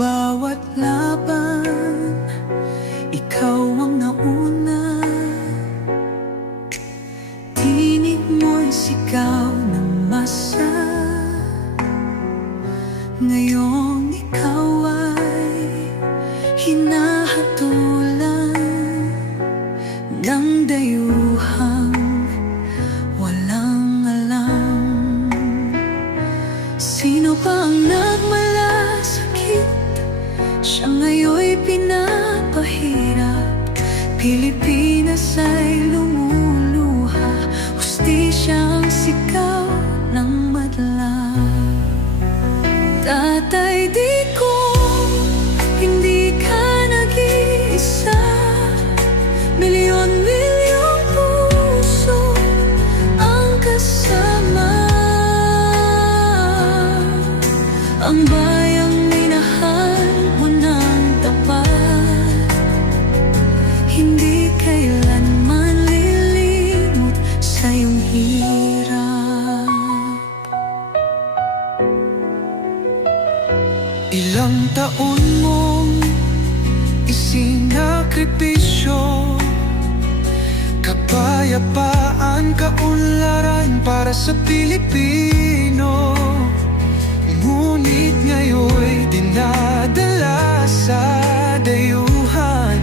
bawat laban, ikaw ang nauna. Tinig mo'y sigaw ng masa. Ngayong ikaw ay hinahatulan ng dayuhang walang alam. Sino pa ang nagmalasakit? Siya ngayon'y pinapahirap. Pilipinas ay lumuluha, hustisya ang sigaw ng madla. Tatay Digong, hindi ka nag-iisa. Milyon-milyong puso ang kasama. Ang bayang minahal mo ng tapat, hindi kailanman lilimot sa iyong hirap. Ilang taon mong isinakripisyo, kapayapaan, kaunlaran para sa Pilipino. Ngunit ngayon'y dinadala sa dayuhan,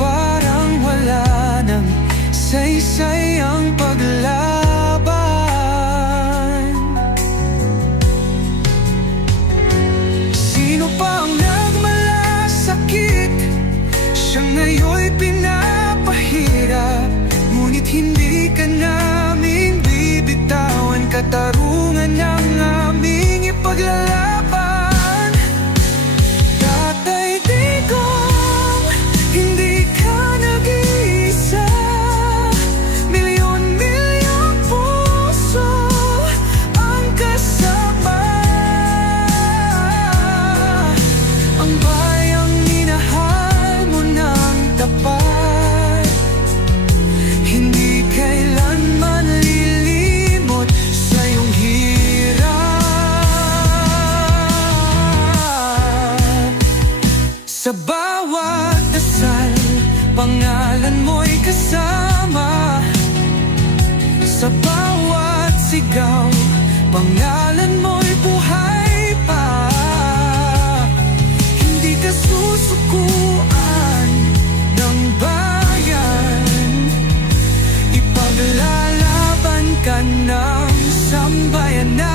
parang wala nang saysay ang paglaban. Sino pa ang nagmalasakit? Siya ngayon'y pinapahirap. Ngunit hindi ka namin bibitawan, katarungan ng aming ipaglalaban. Tatay Digong, hindi ka nag-iisa. Milyon-milyong puso ang kasama. Ang bayang minahal mo ng tapat, hindi kailanman lilimot sa iyong hirap. Sa bawat dasal, pangalan mo'y kasama. Sa bawat sigaw, pangalan mo'y buhay pa. Hindi ka susukuan ng bayan, ipaglalaban ka ng sambayanan.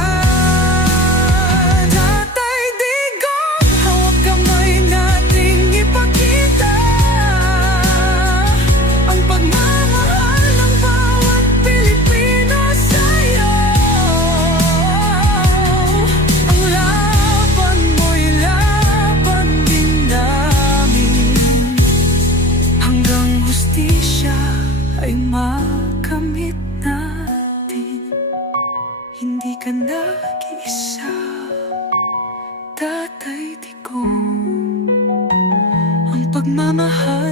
Tatay Digong, hawak kamay nating ipakita ang pagmamahal ng bawat Pilipino sa'yo. Ang laban mo'y laban din namin, hanggang hustisya ay makamit natin. Hindi ka nag-iisa, Tatay Digong. Ang pagmamahal